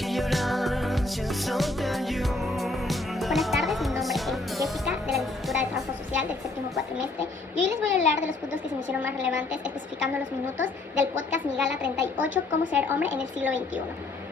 Buenas tardes, mi nombre es Jessica, de la Licenciatura de Trabajo Social del séptimo cuatrimestre, y hoy les voy a hablar de los puntos que se me hicieron más relevantes, especificando los minutos del podcast Migala 38, Cómo ser hombre en el siglo XXI.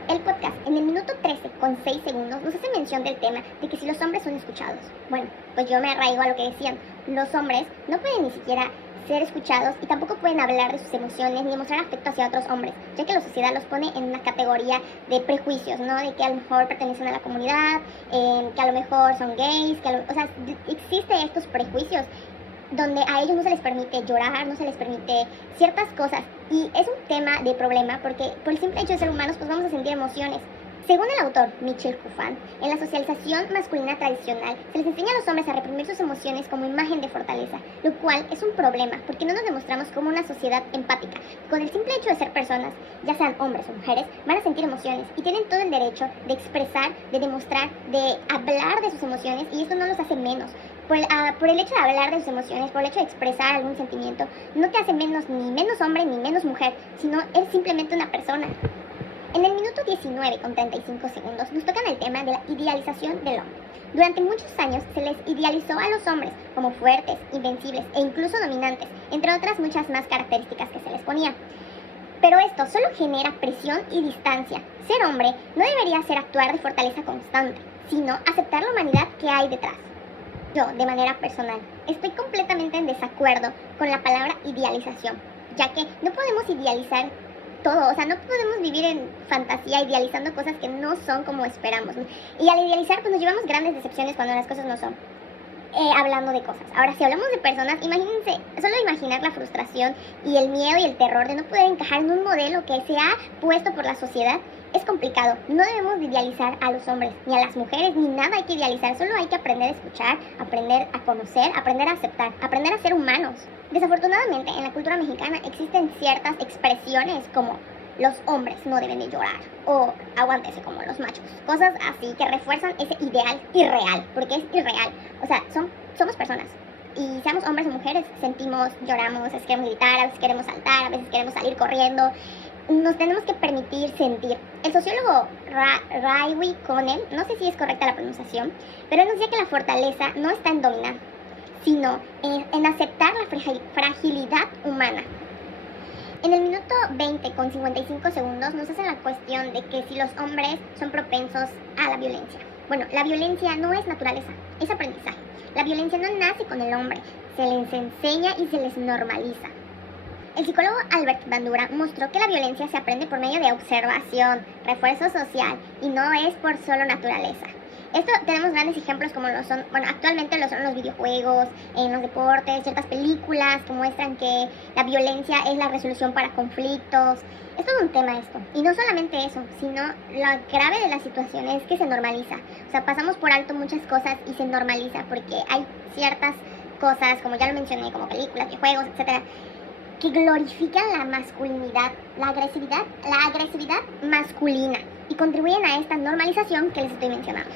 El podcast, en el minuto 13 con 6 segundos, nos hace mención del tema de que si los hombres son escuchados. Bueno, pues yo me arraigo a lo que decían. Los hombres no pueden ni siquiera ser escuchados y tampoco pueden hablar de sus emociones ni demostrar afecto hacia otros hombres, ya que la sociedad los pone en una categoría de prejuicios, ¿no? De que a lo mejor pertenecen a la comunidad, que a lo mejor son gays, o sea, existen estos prejuicios donde a ellos no se les permite llorar, no se les permite ciertas cosas. Y es un tema de problema porque por el simple hecho de ser humanos, pues vamos a sentir emociones. Según el autor Michel Cufant, en la socialización masculina tradicional se les enseña a los hombres a reprimir sus emociones como imagen de fortaleza, lo cual es un problema porque no nos demostramos como una sociedad empática. Con el simple hecho de ser personas, ya sean hombres o mujeres, van a sentir emociones y tienen todo el derecho de expresar, de demostrar, de hablar de sus emociones, y esto no los hace menos. Por el hecho de hablar de sus emociones, por el hecho de expresar algún sentimiento, no te hace menos, ni menos hombre ni menos mujer, sino eres simplemente una persona. En el minuto 19 con 35 segundos nos tocan el tema de la idealización del hombre. Durante muchos años se les idealizó a los hombres como fuertes, invencibles e incluso dominantes, entre otras muchas más características que se les ponía. Pero esto solo genera presión y distancia. Ser hombre no debería ser actuar de fortaleza constante, sino aceptar la humanidad que hay detrás. Yo, de manera personal, estoy completamente en desacuerdo con la palabra idealización, ya que no podemos idealizar todo, o sea, no podemos vivir en fantasía idealizando cosas que no son como esperamos, ¿no? Y al idealizar, pues nos llevamos grandes decepciones cuando las cosas no son. Hablando de cosas. Ahora, si hablamos de personas, imagínense, solo imaginar la frustración y el miedo y el terror de no poder encajar en un modelo que se ha puesto por la sociedad. Es complicado. No debemos idealizar a los hombres, ni a las mujeres, ni nada hay que idealizar. Solo hay que aprender a escuchar, aprender a conocer, aprender a aceptar, aprender a ser humanos. Desafortunadamente, en la cultura mexicana existen ciertas expresiones como los hombres no deben de llorar o aguántese como los machos. Cosas así que refuerzan ese ideal irreal, porque es irreal. O sea, somos personas. Y seamos hombres o mujeres, sentimos, lloramos, a veces queremos gritar, a veces queremos saltar, a veces queremos salir corriendo. Nos tenemos que permitir sentir. El sociólogo Rawi Connell, no sé si es correcta la pronunciación, pero él nos dice que la fortaleza no está en dominar, sino en aceptar la fragilidad humana. En el minuto 20 con 55 segundos nos hacen la cuestión de que si los hombres son propensos a la violencia. Bueno, la violencia no es naturaleza, es aprendizaje. La violencia no nace con el hombre, se les enseña y se les normaliza. El psicólogo Albert Bandura mostró que la violencia se aprende por medio de observación, refuerzo social y no es por solo naturaleza. Esto tenemos grandes ejemplos como lo son, bueno, actualmente lo son los videojuegos, en los deportes, ciertas películas que muestran que la violencia es la resolución para conflictos. Es todo un tema esto. Y no solamente eso, sino lo grave de la situación es que se normaliza. O sea, pasamos por alto muchas cosas y se normaliza porque hay ciertas cosas, como ya lo mencioné, como películas, videojuegos, etcétera, que glorifican la masculinidad, la agresividad masculina y contribuyen a esta normalización que les estoy mencionando.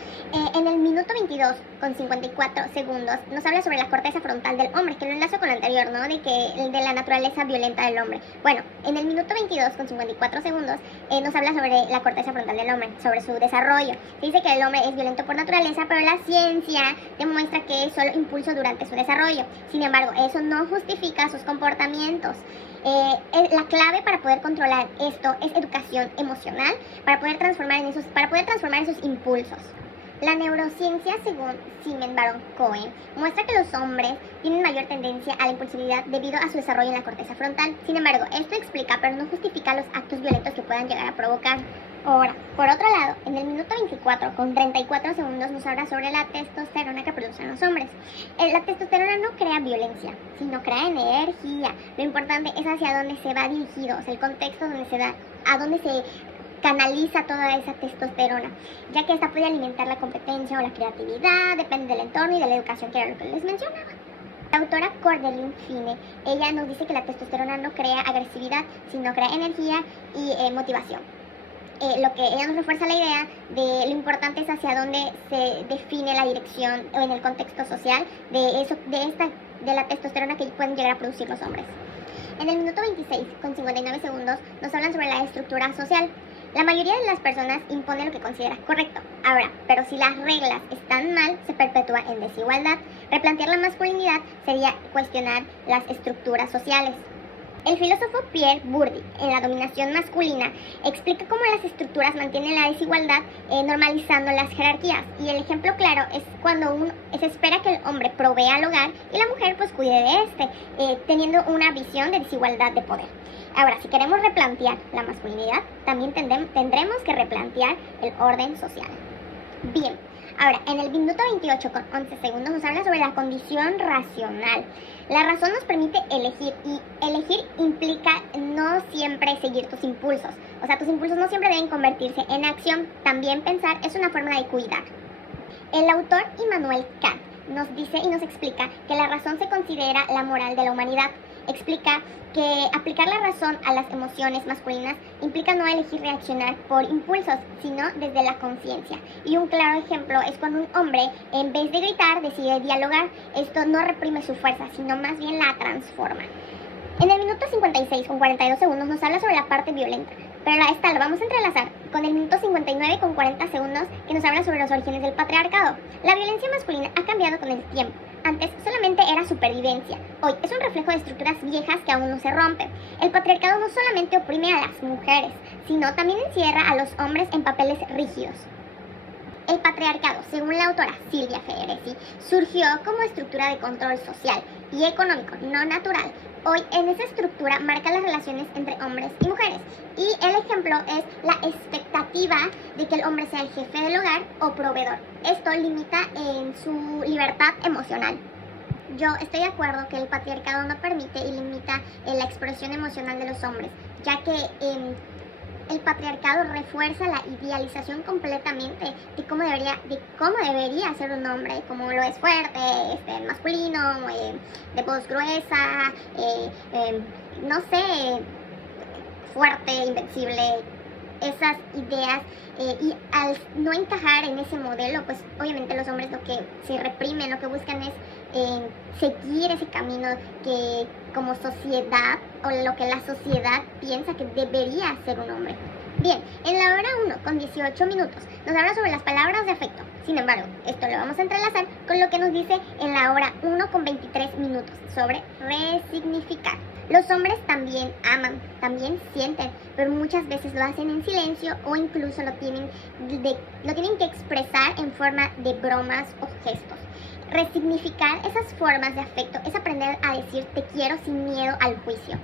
En el minuto 22 con 54 segundos nos habla sobre la corteza frontal del hombre, que lo enlazo con lo anterior, ¿no? De la naturaleza violenta del hombre. Bueno, en el minuto 22 con 54 segundos nos habla sobre la corteza frontal del hombre, sobre su desarrollo. Se dice que el hombre es violento por naturaleza, pero la ciencia demuestra que es solo impulso durante su desarrollo. Sin embargo, eso no justifica sus comportamientos. La clave para poder controlar esto es educación emocional, para poder transformar esos impulsos. La neurociencia, según Simon Baron Cohen, muestra que los hombres tienen mayor tendencia a la impulsividad debido a su desarrollo en la corteza frontal. Sin embargo, esto explica, pero no justifica los actos violentos que puedan llegar a provocar. Ahora, por otro lado, en el minuto 24 con 34 segundos nos habla sobre la testosterona que producen los hombres. La testosterona no crea violencia, sino crea energía. Lo importante es hacia dónde se va dirigido, o sea, el contexto donde se da, a dónde se canaliza toda esa testosterona, ya que esta puede alimentar la competencia o la creatividad, depende del entorno y de la educación, que era lo que les mencionaba. La autora Cordeline Fine, ella nos dice que la testosterona no crea agresividad, sino crea energía y motivación. Lo que ella nos refuerza la idea de lo importante es hacia dónde se define la dirección o en el contexto social de la testosterona que pueden llegar a producir los hombres. En el minuto 26 con 59 segundos nos hablan sobre la estructura social. La mayoría de las personas impone lo que considera correcto. Ahora, pero si las reglas están mal, se perpetúa en desigualdad. Replantear la masculinidad sería cuestionar las estructuras sociales. El filósofo Pierre Bourdieu, en La dominación masculina, explica cómo las estructuras mantienen la desigualdad normalizando las jerarquías. Y el ejemplo claro es cuando se espera que el hombre provea al hogar y la mujer pues cuide de teniendo una visión de desigualdad de poder. Ahora, si queremos replantear la masculinidad, también tendremos que replantear el orden social. Bien, ahora, en el minuto 28 con 11 segundos nos habla sobre la condición racional. La razón nos permite elegir y elegir implica no siempre seguir tus impulsos. O sea, tus impulsos no siempre deben convertirse en acción. También pensar es una forma de cuidar. El autor Immanuel Kant nos dice y nos explica que la razón se considera la moral de la humanidad. Explica que aplicar la razón a las emociones masculinas implica no elegir reaccionar por impulsos, sino desde la conciencia. Y un claro ejemplo es cuando un hombre, en vez de gritar, decide dialogar. Esto no reprime su fuerza, sino más bien la transforma. En el minuto 56 con 42 segundos nos habla sobre la parte violenta, pero esta lo vamos a entrelazar con el minuto 59 con 40 segundos que nos habla sobre los orígenes del patriarcado. La violencia masculina ha cambiado con el tiempo. Antes solamente era supervivencia. Hoy es un reflejo de estructuras viejas que aún no se rompen. El patriarcado no solamente oprime a las mujeres, sino también encierra a los hombres en papeles rígidos. El patriarcado, según la autora Silvia Federici, surgió como estructura de control social y económico, no natural. Hoy en esa estructura marca las relaciones entre hombres y mujeres. Y el ejemplo es la expectativa de que el hombre sea el jefe del hogar o proveedor. Esto limita en su libertad emocional. Yo estoy de acuerdo que el patriarcado no permite y limita la expresión emocional de los hombres, ya que el patriarcado refuerza la idealización completamente de cómo debería ser un hombre, como lo es fuerte, masculino, de voz gruesa, no sé, fuerte, invencible, esas ideas, y al no encajar en ese modelo, pues obviamente los hombres lo que se reprimen, lo que buscan es seguir ese camino que como sociedad, o lo que la sociedad piensa que debería ser un hombre. Bien, en la hora 1 con 18 minutos nos habla sobre las palabras de afecto. Sin embargo, esto lo vamos a entrelazar con lo que nos dice en la hora 1 con 23 minutos sobre resignificar. Los hombres también aman, también sienten, pero muchas veces lo hacen en silencio o incluso lo tienen que expresar en forma de bromas o gestos. Resignificar esas formas de afecto es aprender a decir te quiero sin miedo al juicio.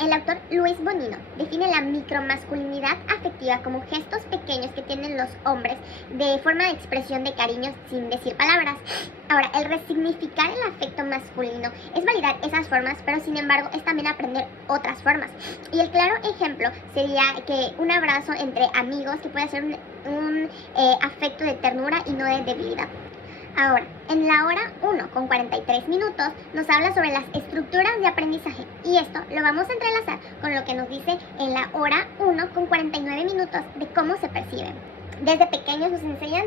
El autor Luis Bonino define la micromasculinidad afectiva como gestos pequeños que tienen los hombres de forma de expresión de cariño sin decir palabras. Ahora, el resignificar el afecto masculino es validar esas formas, pero sin embargo es también aprender otras formas. Y el claro ejemplo sería que un abrazo entre amigos que puede ser un afecto de ternura y no de debilidad. Ahora, en la hora 1 con 43 minutos nos habla sobre las estructuras de aprendizaje y esto lo vamos a entrelazar con lo que nos dice en la hora 1 con 49 minutos de cómo se perciben. Desde pequeños nos enseñan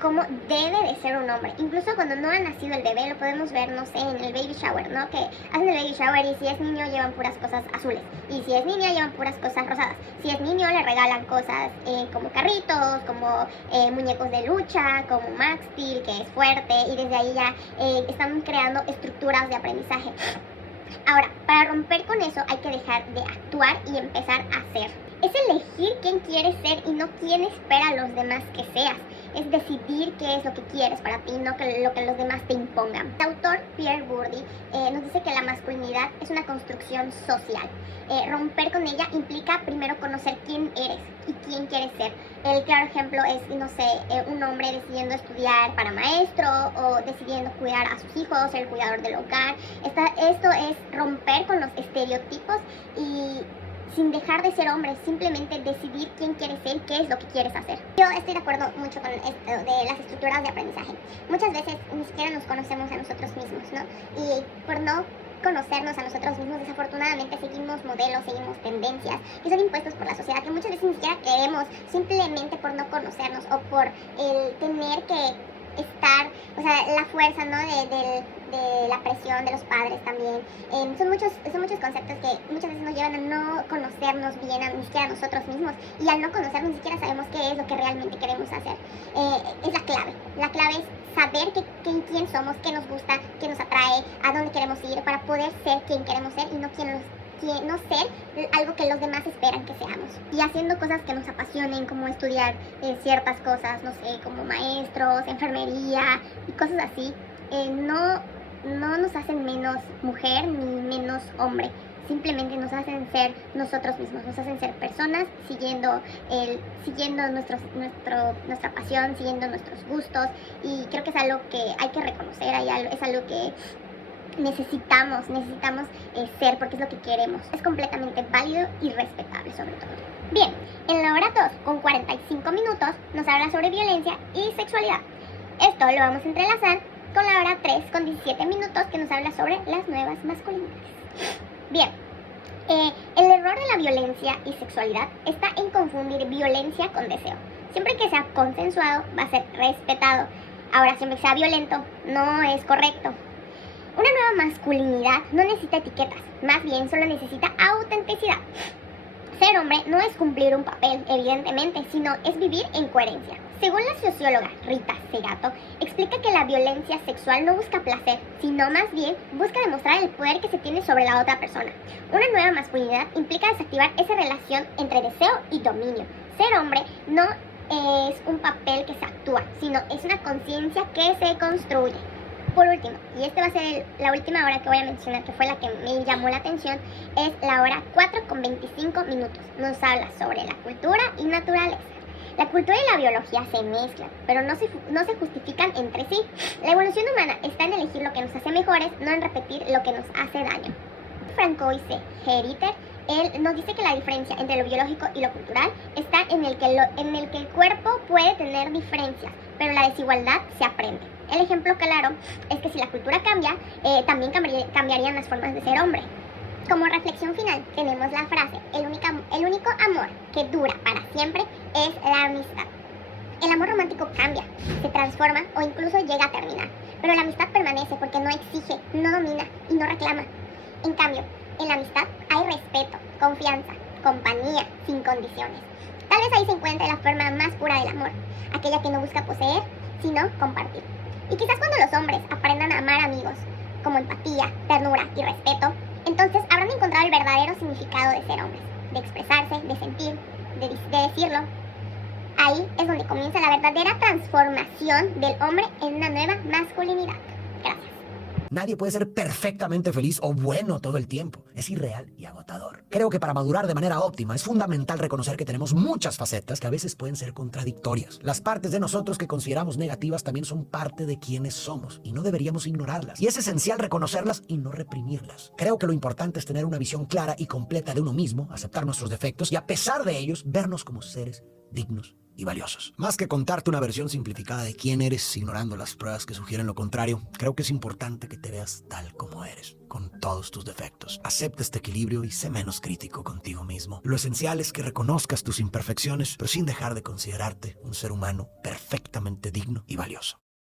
cómo debe de ser un hombre. Incluso cuando no ha nacido el bebé lo podemos ver, no sé, en el baby shower, ¿no? Que hacen el baby shower y si es niño llevan puras cosas azules. Y si es niña llevan puras cosas rosadas. Si es niño le regalan cosas como carritos, como muñecos de lucha, como Max Steel, que es fuerte. Y desde ahí ya están creando estructuras de aprendizaje. Ahora, para romper con eso hay que dejar de actuar y empezar a hacer. Es elegir quién quieres ser y no quién espera a los demás que seas. Es decidir qué es lo que quieres para ti, no lo que los demás te impongan. El autor Pierre Bourdieu nos dice que la masculinidad es una construcción social. Romper con ella implica primero conocer quién eres y quién quieres ser. El claro ejemplo es, no sé, un hombre decidiendo estudiar para maestro o decidiendo cuidar a sus hijos, ser el cuidador del hogar. Esto es romper con los estereotipos y sin dejar de ser hombre, simplemente decidir quién quieres ser y qué es lo que quieres hacer. Yo estoy de acuerdo mucho con esto de las estructuras de aprendizaje. Muchas veces ni siquiera nos conocemos a nosotros mismos, ¿no? Y por no conocernos a nosotros mismos, desafortunadamente seguimos modelos, seguimos tendencias que son impuestos por la sociedad, que muchas veces ni siquiera queremos, simplemente por no conocernos o por el tener que estar, o sea, la fuerza, ¿no? De la presión de los padres también. Son muchos conceptos que muchas veces nos llevan a no conocernos bien, ni siquiera a nosotros mismos. Y al no conocernos ni siquiera sabemos qué es lo que realmente queremos hacer. Es la clave. La clave es saber quién somos, qué nos gusta, qué nos atrae, a dónde queremos ir para poder ser quien queremos ser y no ser algo que los demás esperan que seamos. Y haciendo cosas que nos apasionen, como estudiar ciertas cosas, no sé, como maestros, enfermería y cosas así, no nos hacen menos mujer ni menos hombre. Simplemente nos hacen ser nosotros mismos, nos hacen ser personas siguiendo nuestra pasión, siguiendo nuestros gustos, y creo que es algo que hay que reconocer, es algo que necesitamos ser, porque es lo que queremos. Es completamente válido y respetable sobre todo. Bien, en la hora 2 con 45 minutos nos habla sobre violencia y sexualidad. Esto lo vamos a entrelazar con la hora 3 con 17 minutos que nos habla sobre las nuevas masculinidades. Bien, el error de la violencia y sexualidad está en confundir violencia con deseo. Siempre que sea consensuado va a ser respetado. Ahora, siempre que sea violento no es correcto. Una nueva masculinidad no necesita etiquetas, más bien solo necesita autenticidad. Ser hombre no es cumplir un papel, evidentemente, sino es vivir en coherencia. Según la socióloga Rita Segato, explica que la violencia sexual no busca placer, sino más bien busca demostrar el poder que se tiene sobre la otra persona. Una nueva masculinidad implica desactivar esa relación entre deseo y dominio. Ser hombre no es un papel que se actúa, sino es una conciencia que se construye. Por último, y esta va a ser la última hora que voy a mencionar, que fue la que me llamó la atención, es la hora 4 con 25 minutos. Nos habla sobre la cultura y naturaleza. La cultura y la biología se mezclan, pero no se justifican entre sí. La evolución humana está en elegir lo que nos hace mejores, no en repetir lo que nos hace daño. Francois Heriter, él nos dice que la diferencia entre lo biológico y lo cultural está en el que el cuerpo puede tener diferencias, pero la desigualdad se aprende. El ejemplo claro es que si la cultura cambia, también cambiarían las formas de ser hombre. Como reflexión final tenemos la frase: el único amor que dura para siempre es la amistad. El amor romántico cambia, se transforma o incluso llega a terminar, pero la amistad permanece porque no exige, no domina y no reclama. En cambio, en la amistad hay respeto, confianza, compañía, sin condiciones. Tal vez ahí se encuentre la forma más pura del amor, aquella que no busca poseer, sino compartir. Y quizás cuando los hombres aprendan a amar amigos, como empatía, ternura y respeto, entonces habrán encontrado el verdadero significado de ser hombres, de expresarse, de sentir, de decirlo. Ahí es donde comienza la verdadera transformación del hombre en una nueva masculinidad. Gracias. Nadie puede ser perfectamente feliz o bueno todo el tiempo. Es irreal y agotador. Creo que para madurar de manera óptima es fundamental reconocer que tenemos muchas facetas que a veces pueden ser contradictorias. Las partes de nosotros que consideramos negativas también son parte de quienes somos y no deberíamos ignorarlas. Y es esencial reconocerlas y no reprimirlas. Creo que lo importante es tener una visión clara y completa de uno mismo, aceptar nuestros defectos y a pesar de ellos vernos como seres dignos y valiosos. Más que contarte una versión simplificada de quién eres, ignorando las pruebas que sugieren lo contrario, creo que es importante que te veas tal como eres, con todos tus defectos. Acepta este equilibrio y sé menos crítico contigo mismo. Lo esencial es que reconozcas tus imperfecciones, pero sin dejar de considerarte un ser humano perfectamente digno y valioso.